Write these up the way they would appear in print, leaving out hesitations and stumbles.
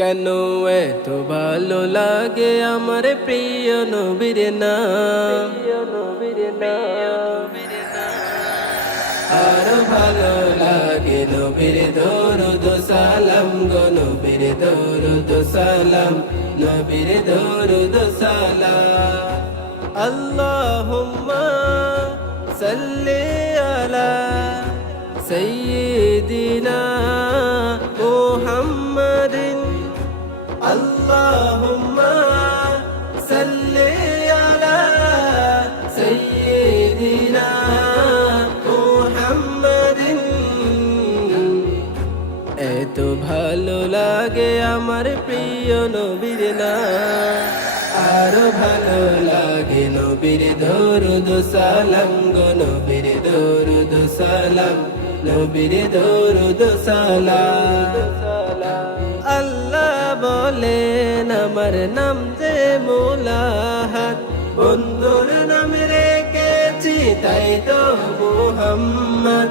কেন এত ভালো লাগে আমার প্রিয় নবীর নাম, আরো ভালো লাগে নবীর দরুদ সালাম গো, নবীর দরুদ সালাম, নবীর দরুদ সালাম। আল্লাহুম্মা সাল্লি আলা সাইয়্যিদিনা মুহাম্মাদিন, আল্লাহুম্মা সাল্লি আলা সাইয়্যিদিনা মুহাম্মাদিন। এত ভালো লাগে আমার প্রিয় নবীর নাম, আরো ভালো লাগে নবীর দরুদ সালাম গো, নবীর দরুদ সালাম, নবীর দরুদ সালাম। আল্লাহ বলেন আমার নাম যে মুলাহাত, বন্ধুর নাম রেখেছি তাই তো মুহাম্মদ।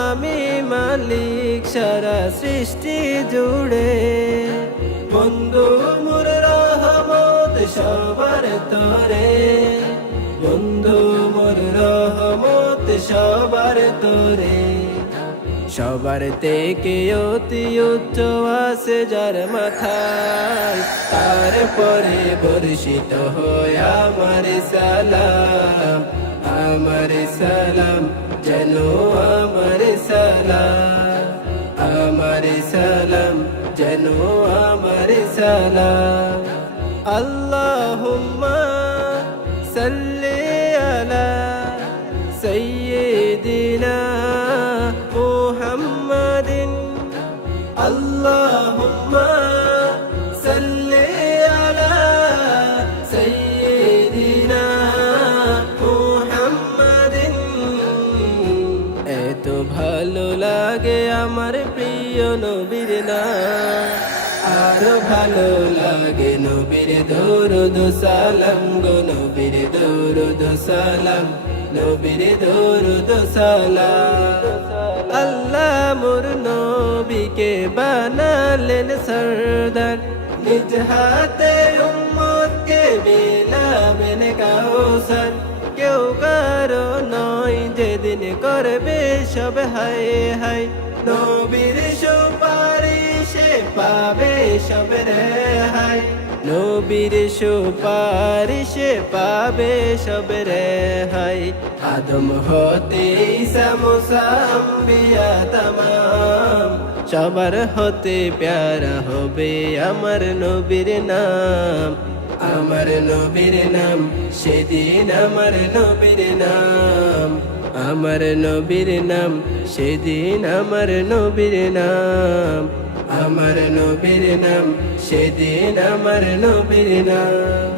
আমি মালিক সারা সৃষ্টি জুড়ে, বন্ধু মোর রহমত সবার তরে, বন্ধু মোর রহমত সবার তরে। সবার থেকে অতি উচ্চ আছে যার মাথায়, তারপরে বর্ষিত হয় আমার সালাম, আমার সালাম যেন আমার সালাম, আমার সালাম যেন আমার সালাম। আল্লাহুম্মা সাল্লি আলা সাইয়্যিদিনা মুহাম্মাদিন, আল্লাহুম্মা সাল্লি আলা সাইয়্যিদিনা মুহাম্মাদিন। এত ভালো লাগে আমার প্রিয় নবীর নাম, আরো ভালো লাগে নবীর দরুদ সালাম গো, নবীর দরুদ সালাম, নবীর দরুদ সালাম। আল্লাহ মোর নবীকে বানালেন সরদার, নিজ হাতে উম্মতকে বিলাবেন কাউসার। কেউ কারো নয় যেদিন করবে সব হায় হায়, নবীর সুপারিশে পাবে সব রেহাই, নবীর সুপারিশে পাবে সব রেহাই। আদম হতে ঈসা মুসা আম্বিয়া তামাম, সবার হতে প্যারা হবে আমার নবীর নাম, আমার নবীর নাম সেদিন আমার নবীর নাম, আমার নবীর নাম সেদিন আমার নবীর নাম, আমার নবীর নাম সেদিন আমার নবীর নাম।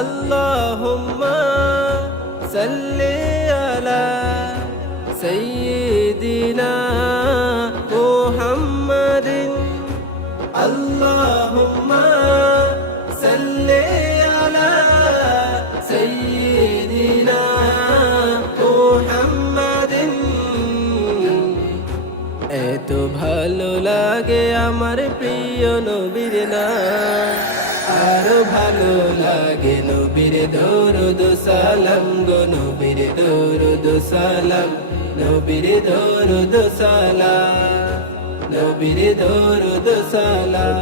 আল্লাহুম্মা সাল্লি আলা সাইয়্যিদিনা মুহাম্মাদিন, আল্লাহুম্মা সাল্লি আলা সাইয়্যিদিনা মুহাম্মাদিন। এত ভালো লাগে আমার প্রিয় নবীর নাম, আরো ভালো লাগে নবীর দরুদ সালাম গো, নবীর দরুদ সালাম, নবীর দরুদ সালাম, নবীর দরুদ সালাম।